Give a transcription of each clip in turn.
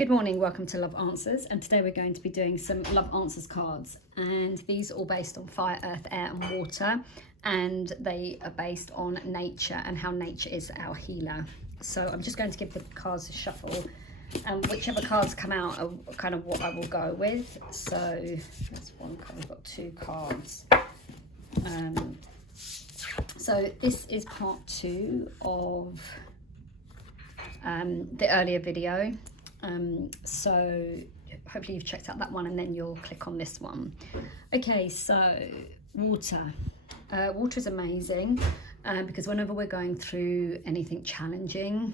Good morning, welcome to Love Answers, and today we're going to be doing some Love Answers cards, and these are all based on fire, earth, air and water, and they are based on nature and how nature is our healer. So I'm just going to give the cards a shuffle, and whichever cards come out are kind of what I will go with. So that's one card, we've got two cards. So this is part 2 of the earlier video. So hopefully you've checked out that one and then you'll click on this one. Okay, so water. Water is amazing because whenever we're going through anything challenging,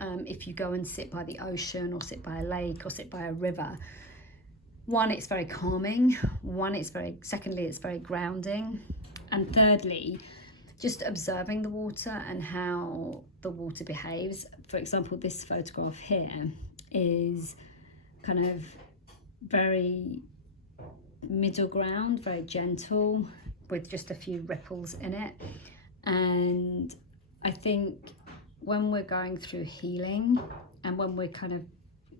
if you go and sit by the ocean or sit by a lake or sit by a river, one, it's very calming. Secondly, it's very grounding. And thirdly, just observing the water and how the water behaves. For example, this photograph here is kind of very middle ground, very gentle, with just a few ripples in it. And I think when we're going through healing and when we're kind of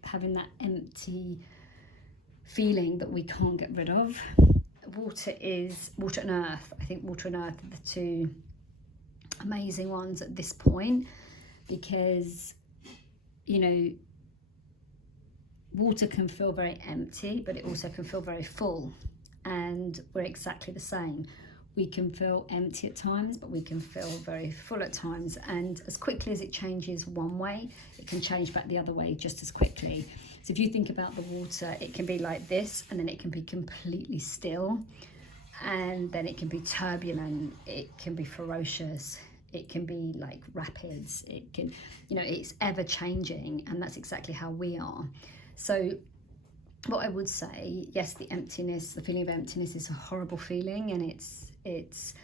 having that empty feeling that we can't get rid of, water and earth. I think water and earth are the two amazing ones at this point, because water can feel very empty, but it also can feel very full, and we're exactly the same. We can feel empty at times, but we can feel very full at times, and as quickly as it changes one way, it can change back the other way just as quickly. So if you think about the water, it can be like this, and then it can be completely still, and then it can be turbulent, it can be ferocious, it can be like rapids, it can, it's ever changing, and that's exactly how we are. So what I would say, yes, the feeling of emptiness is a horrible feeling, and it's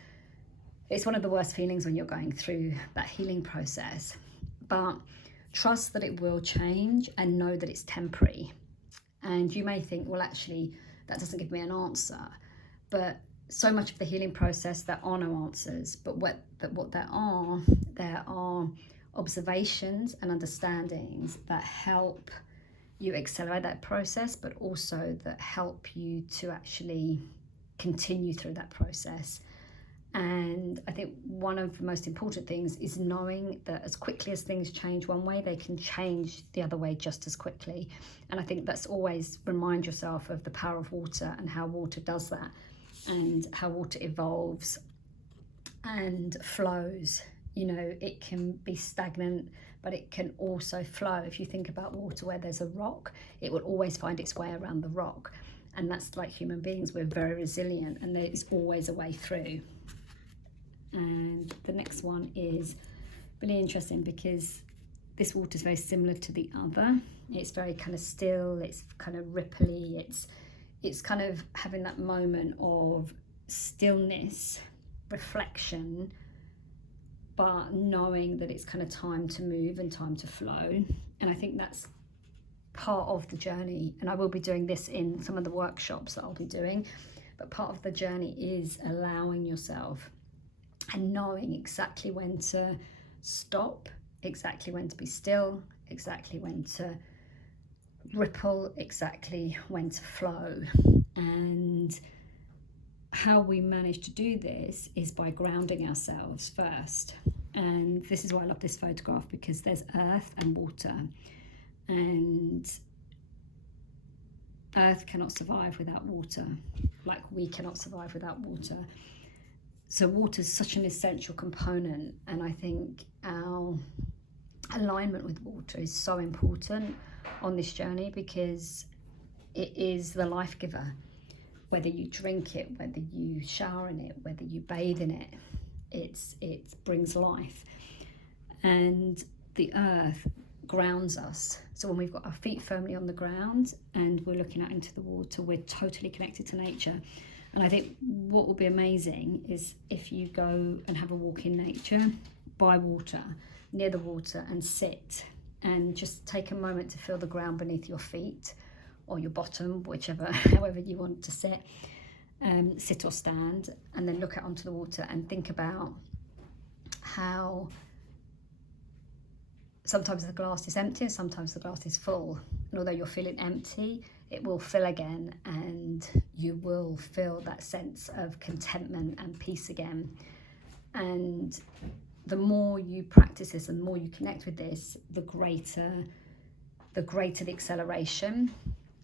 one of the worst feelings when you're going through that healing process. But trust that it will change and know that it's temporary. And you may think, well, actually, that doesn't give me an answer. But so much of the healing process, there are no answers. But what there are observations and understandings that help you accelerate that process, but also that help you to actually continue through that process. And I think one of the most important things is knowing that as quickly as things change one way, they can change the other way just as quickly. And I think that's always remind yourself of the power of water and how water does that, and how water evolves and flows. It can be stagnant, but it can also flow. If you think about water, where there's a rock, it will always find its way around the rock. And that's like human beings, we're very resilient, and there is always a way through. And the next one is really interesting because this water is very similar to the other. It's very kind of still, it's kind of ripply, it's kind of having that moment of stillness, reflection, but knowing that it's kind of time to move and time to flow. And I think that's part of the journey, and I will be doing this in some of the workshops that I'll be doing, but part of the journey is allowing yourself and knowing exactly when to stop, exactly when to be still, exactly when to ripple, exactly when to flow. And how we manage to do this is by grounding ourselves first. And this is why I love this photograph, because there's earth and water, and earth cannot survive without water, like we cannot survive without water. So water is such an essential component, and I think our alignment with water is so important on this journey, because it is the life giver. Whether you drink it, whether you shower in it, whether you bathe in it, it brings life. And the earth grounds us. So when we've got our feet firmly on the ground and we're looking out into the water, we're totally connected to nature. And I think what will be amazing is if you go and have a walk in nature, by water, near the water, and sit and just take a moment to feel the ground beneath your feet, or your bottom, however you want to sit or stand, and then look out onto the water and think about how sometimes the glass is empty and sometimes the glass is full. And although you're feeling empty, it will fill again, and you will feel that sense of contentment and peace again. And the more you practice this and the more you connect with this, the greater the acceleration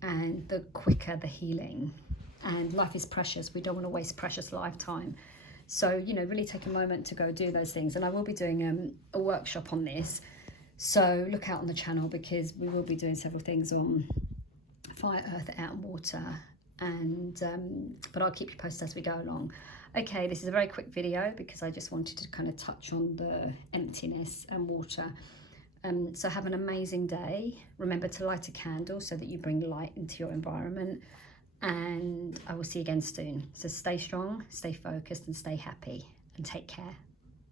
and the quicker the healing. And life is precious. We don't want to waste precious lifetime. So, you know, really take a moment to go do those things. And I will be doing a workshop on this. So look out on the channel, because we will be doing several things on fire, earth, air and water. And but I'll keep you posted as we go along. Okay, this is a very quick video because I just wanted to kind of touch on the emptiness and water. So have an amazing day. Remember to light a candle so that you bring light into your environment. And I will see you again soon. So stay strong, stay focused and stay happy, and take care.